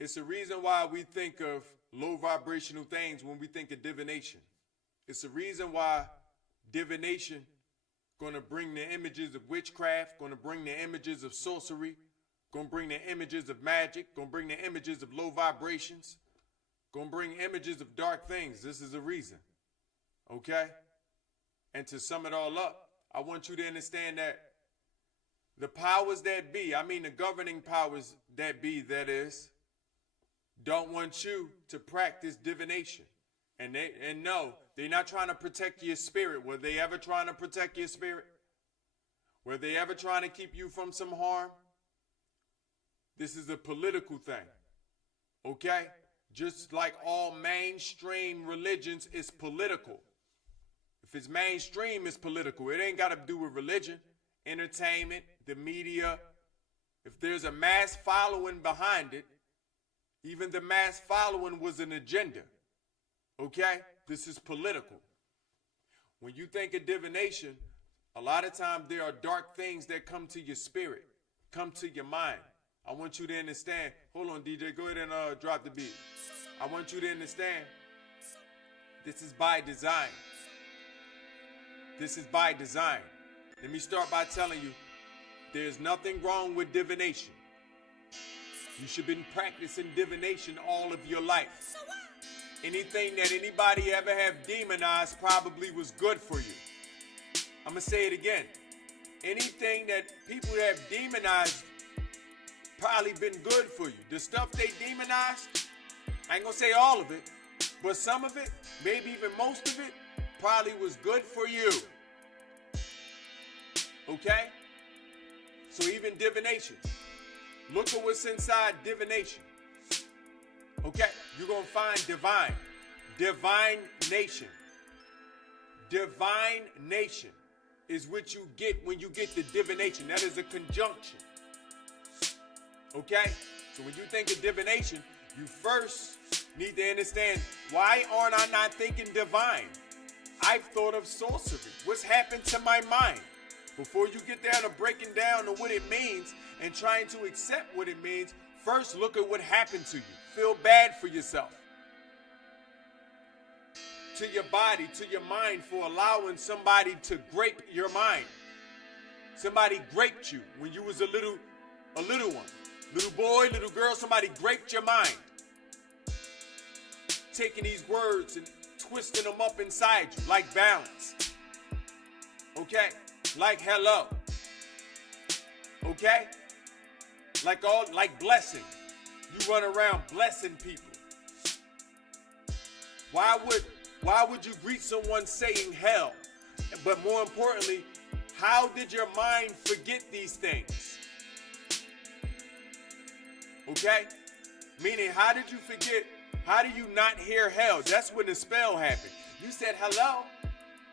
It's the reason why we think of low vibrational things when we think of divination. It's the reason why divination going to bring the images of witchcraft, going to bring the images of sorcery, going to bring the images of magic, going to bring the images of low vibrations, going to bring images of dark things. This is the reason. Okay? And to sum it all up, I want you to understand that the powers that be, I mean the governing powers that be, that is, don't want you to practice divination. And no, they're not trying to protect your spirit. Were they ever trying to protect your spirit? Were they ever trying to keep you from some harm? This is a political thing. Okay? Just like all mainstream religions is political. If it's mainstream, it's political. It ain't got to do with religion, entertainment, the media. If there's a mass following behind it, even the mass following was an agenda. Okay? This is political. When you think of divination, a lot of times there are dark things that come to your spirit, come to your mind. I want you to understand. Hold on, DJ. Go ahead and drop the beat. I want you to understand. This is by design. This is by design. Let me start by telling you, there's nothing wrong with divination. You should have been practicing divination all of your life. Anything that anybody ever have demonized probably was good for you. I'm going to say it again. Anything that people have demonized probably been good for you. The stuff they demonized, I ain't going to say all of it, but some of it, maybe even most of it, probably was good for you. Okay? So even divination. Look at what's inside divination. Okay? You're going to find divine. Divine nation. Divine nation is what you get when you get the divination. That is a conjunction. Okay? So when you think of divination, you first need to understand, why aren't I not thinking divine? I've thought of sorcery. What's happened to my mind? Before you get down to breaking down to what it means and trying to accept what it means, first look at what happened to you. Feel bad for yourself. To your body, to your mind, for allowing somebody to grape your mind. Somebody graped you when you was a little one. Little boy, little girl, somebody graped your mind. Taking these words and twisting them up inside you like balance. Okay? Like hello. Okay? Like blessing. You run around blessing people. Why would you greet someone saying hell? But more importantly, how did your mind forget these things? Okay? Meaning, how did you forget? How do you not hear hell? That's when the spell happened. You said hello.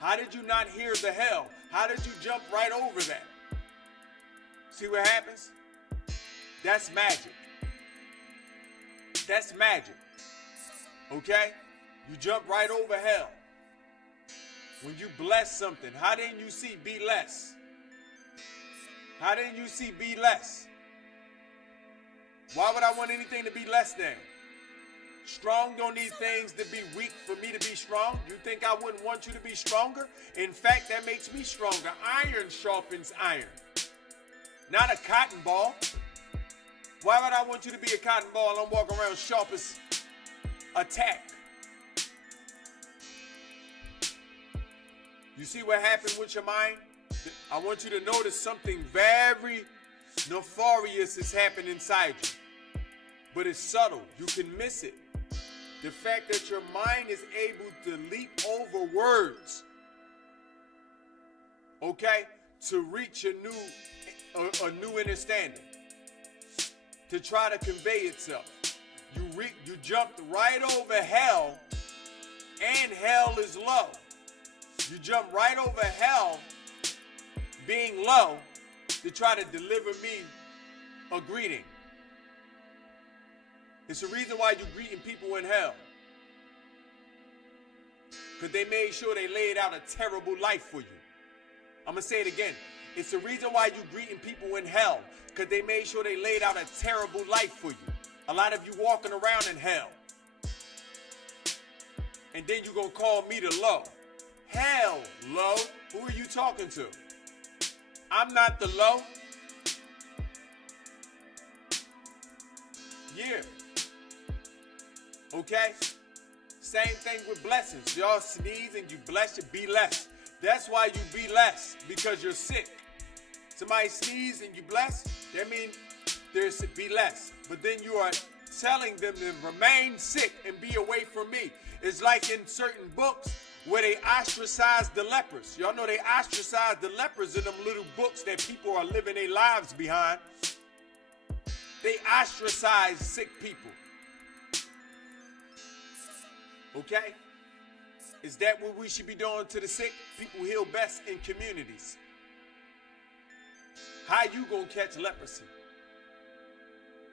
How did you not hear the hell? How did you jump right over that? See what happens? That's magic. That's magic. Okay? You jump right over hell. When you bless something, how didn't you see be less? How didn't you see be less? Why would I want anything to be less than? Strong don't need things to be weak for me to be strong. You think I wouldn't want you to be stronger? In fact, that makes me stronger. Iron sharpens iron. Not a cotton ball. Why would I want you to be a cotton ball and I'm walking around sharp as a tack? You see what happened with your mind? I want you to notice something very nefarious is happening inside you. But it's subtle. You can miss it. The fact that your mind is able to leap over words, okay, to reach a new understanding, to try to convey itself. You jumped right over hell, and hell is low. You jump right over hell, being low, to try to deliver me a greeting. It's the reason why you're greeting people in hell. Because they made sure they laid out a terrible life for you. I'm going to say it again. It's the reason why you're greeting people in hell. Because they made sure they laid out a terrible life for you. A lot of you walking around in hell. And then you're going to call me the low. Hell, low. Who are you talking to? I'm not the low. Yeah. Okay? Same thing with blessings. Y'all sneeze and you bless, you be less. That's why you be less, because you're sick. Somebody sneeze and you bless, that means there's be less. But then you are telling them to remain sick and be away from me. It's like in certain books where they ostracize the lepers. Y'all know they ostracize the lepers in them little books that people are living their lives behind. They ostracize sick people. Okay? Is that what we should be doing to the sick? People heal best in communities. How you gonna catch leprosy?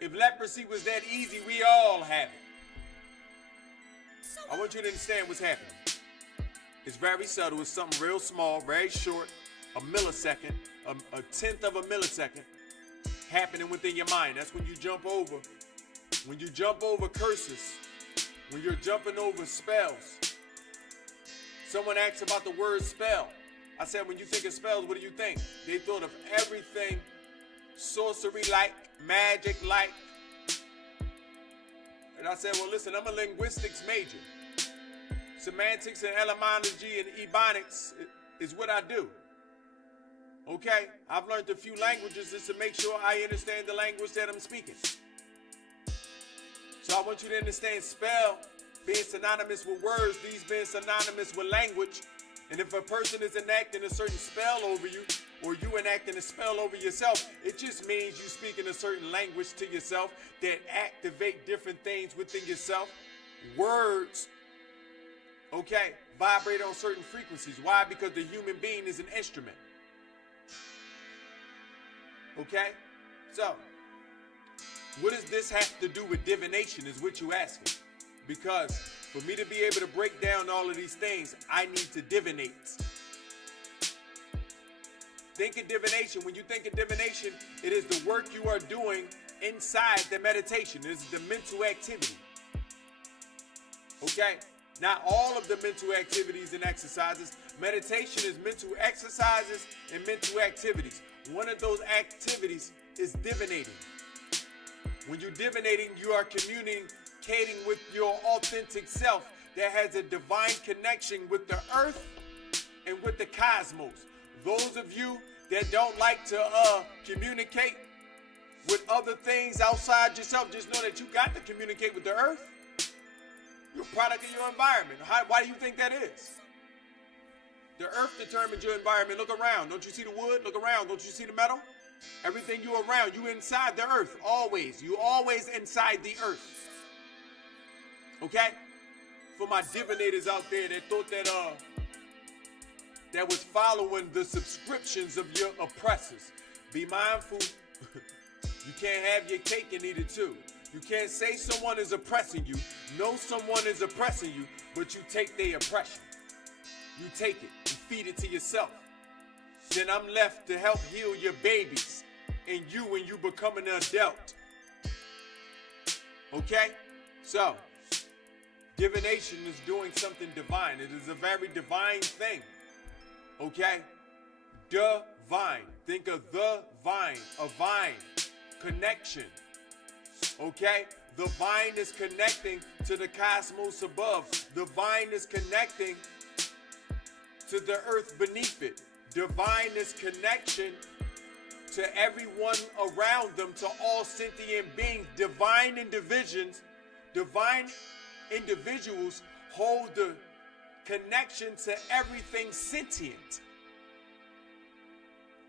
If leprosy was that easy, we all have it. I want you to understand what's happening. It's very subtle. It's something real small, very short, a millisecond, a tenth of a millisecond happening within your mind. That's when you jump over. When you jump over curses, when you're jumping over spells. Someone asked about the word spell. I said, when you think of spells, what do you think? They thought of everything sorcery-like, magic-like. And I said, well, listen, I'm a linguistics major. Semantics and etymology and ebonics is what I do. Okay? I've learned a few languages just to make sure I understand the language that I'm speaking. So I want you to understand spell being synonymous with words, these being synonymous with language. And if a person is enacting a certain spell over you, or you enacting a spell over yourself, it just means you speaking a certain language to yourself that activate different things within yourself. Words, okay, vibrate on certain frequencies. Why? Because the human being is an instrument. Okay? So, what does this have to do with divination is what you asking. Because for me to be able to break down all of these things, I need to divinate. Think of divination. When you think of divination, it is the work you are doing inside the meditation. It is the mental activity. Okay? Not all of the mental activities and exercises. Meditation is mental exercises and mental activities. One of those activities is divinating. When you're divinating, you are communicating with your authentic self that has a divine connection with the earth and with the cosmos. Those of you that don't like to communicate with other things outside yourself, just know that you got to communicate with the earth. You're a product of your environment. Why do you think that is? The earth determines your environment. Look around. Don't you see the wood? Look around. Don't you see the metal? Everything you around, you inside the earth. Always. You always inside the earth. Okay? For my divinators out there that thought that was following the subscriptions of your oppressors. Be mindful. You can't have your cake and eat it too. You can't say someone is oppressing you, know someone is oppressing you, but you take their oppression. You take it and feed it to yourself. Then I'm left to help heal your babies and you when you become an adult. Okay? So, divination is doing something divine. It is a very divine thing. Okay? Divine. Think of the vine. A vine. Connection. Okay? The vine is connecting to the cosmos above. The vine is connecting to the earth beneath it. Divine is connection to everyone around them, to all sentient beings. Divine individuals hold the connection to everything sentient.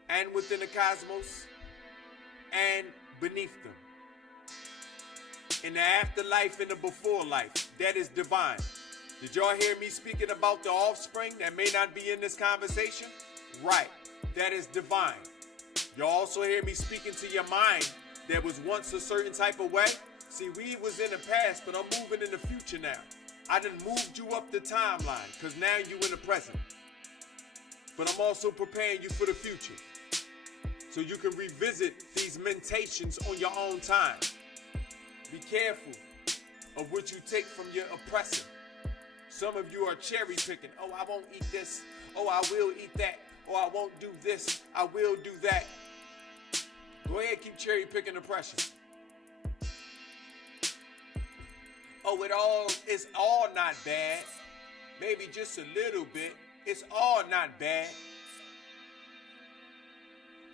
And within the cosmos and beneath them. In the afterlife and the before life. That is divine. Did y'all hear me speaking about the offspring that may not be in this conversation? Right. That is divine. Y'all also hear me speaking to your mind that was once a certain type of way? See, we was in the past, but I'm moving in the future now. I done moved you up the timeline because now you in the present. But I'm also preparing you for the future. So you can revisit these meditations on your own time. Be careful of what you take from your oppressor. Some of you are cherry picking. Oh, I won't eat this. Oh, I will eat that. Oh, I won't do this. I will do that. Go ahead, keep cherry picking oppression. Oh, it's all not bad. Maybe just a little bit. It's all not bad.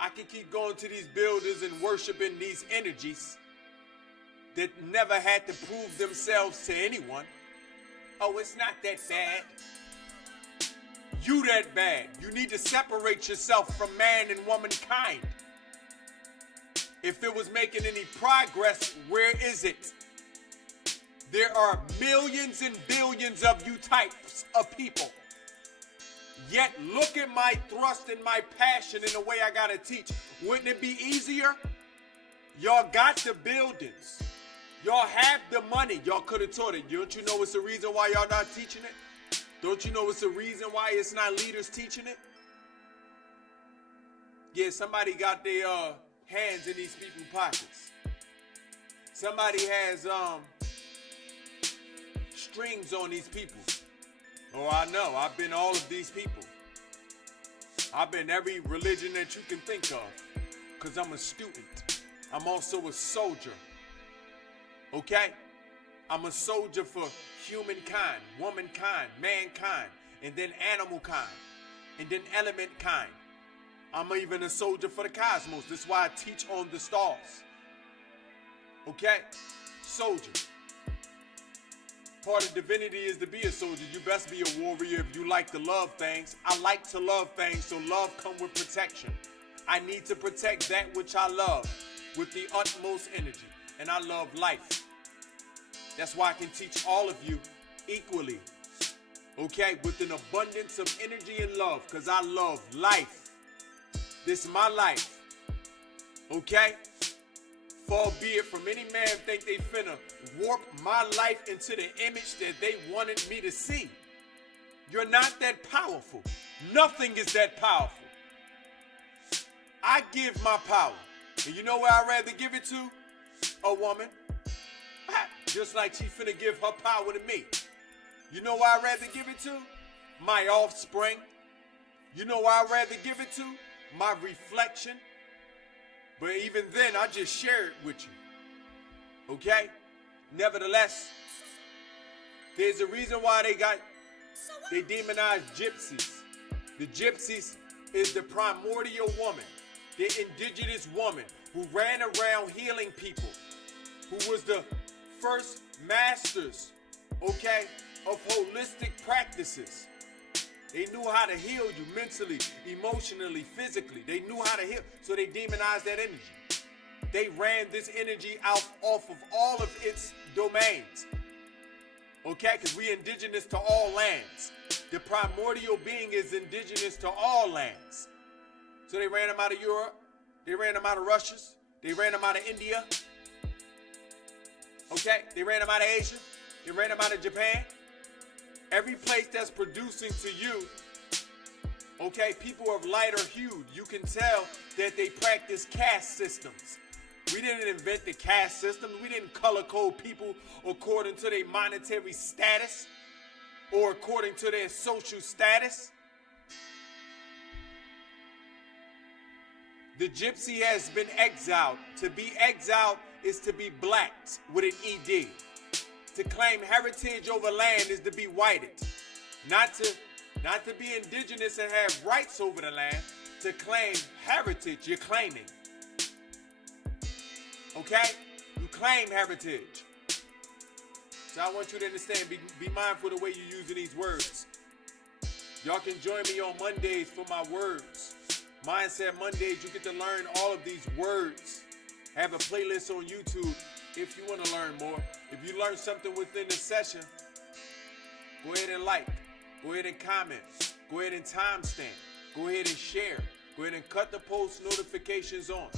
I can keep going to these buildings and worshiping these energies that never had to prove themselves to anyone. Oh, it's not that bad. You that bad. You need to separate yourself from man and womankind. If it was making any progress, where is it? There are millions and billions of you types of people. Yet look at my thrust and my passion in the way I gotta teach. Wouldn't it be easier? Y'all got the buildings. Y'all have the money. Y'all could have taught it. Don't you know it's the reason why y'all not teaching it? Don't you know it's the reason why it's not leaders teaching it? Yeah, somebody got their hands in these people's pockets. Somebody has strings on these people. Oh, I know. I've been all of these people. I've been every religion that you can think of. Because I'm a student. I'm also a soldier. Okay? I'm a soldier for humankind, womankind, mankind, and then animal kind, and then element kind. I'm even a soldier for the cosmos. That's why I teach on the stars. Okay? Soldier. Part of divinity is to be a soldier. You best be a warrior if you like to love things. I like to love things, so love comes with protection. I need to protect that which I love with the utmost energy. And I love life. That's why I can teach all of you equally. Okay? With an abundance of energy and love. Because I love life. This is my life. Okay? Far be it from any man think they finna warp my life into the image that they wanted me to see. You're not that powerful. Nothing is that powerful. I give my power. And you know where I'd rather give it to? A woman. Just like she finna give her power to me. You know where I'd rather give it to? My offspring. You know where I'd rather give it to? My reflection. But even then, I just share it with you. Okay? Nevertheless, there's a reason why they demonize gypsies. The gypsies is the primordial woman, the indigenous woman who ran around healing people, who was the first masters, okay, of holistic practices. They knew how to heal you mentally, emotionally, physically. They knew how to heal, so they demonized that energy. They ran this energy out off of all of its domains. Okay, because we indigenous to all lands. The primordial being is indigenous to all lands. So they ran them out of Europe. They ran them out of Russia. They ran them out of India. Okay, they ran them out of Asia. They ran them out of Japan. Every place that's producing to you, okay, people of lighter hue, you can tell that they practice caste systems. We didn't invent the caste system. We didn't color code people according to their monetary status or according to their social status. The gypsy has been exiled. To be exiled is to be blacked with an ED. To claim heritage over land is to be whited. Not to be indigenous and have rights over the land. To claim heritage, you're claiming. Okay? You claim heritage. So I want you to understand, be mindful of the way you're using these words. Y'all can join me on Mondays for my words. Mindset Mondays, you get to learn all of these words. Have a playlist on YouTube if you want to learn more. If you learn something within the session, go ahead and like. Go ahead and comment. Go ahead and timestamp. Go ahead and share. Go ahead and cut the post notifications on.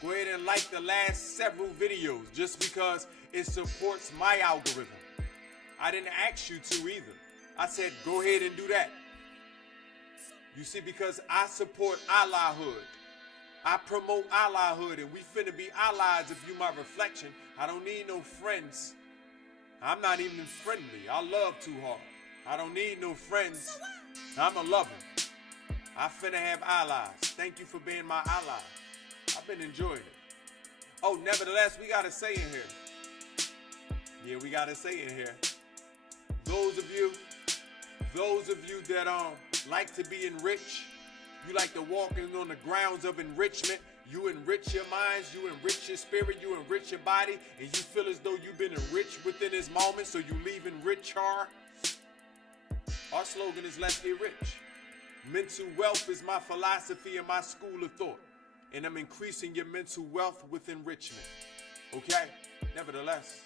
Go ahead and like the last several videos just because it supports my algorithm. I didn't ask you to either. I said go ahead and do that. You see, because I support Allahhood. I promote allyhood, and we finna be allies if you my reflection. I don't need no friends. I'm not even friendly. I love too hard. I don't need no friends. I'm a lover. I finna have allies. Thank you for being my ally. I've been enjoying it. Oh, nevertheless, we got to say in here. Yeah, we got to say in here. Those of you that like to be enriched, you like to walk in on the grounds of enrichment. You enrich your minds, you enrich your spirit, you enrich your body, and you feel as though you've been enriched within this moment, so you leave enriched. Our slogan is let's get rich. Mental wealth is my philosophy and my school of thought, and I'm increasing your mental wealth with enrichment. Okay? Nevertheless,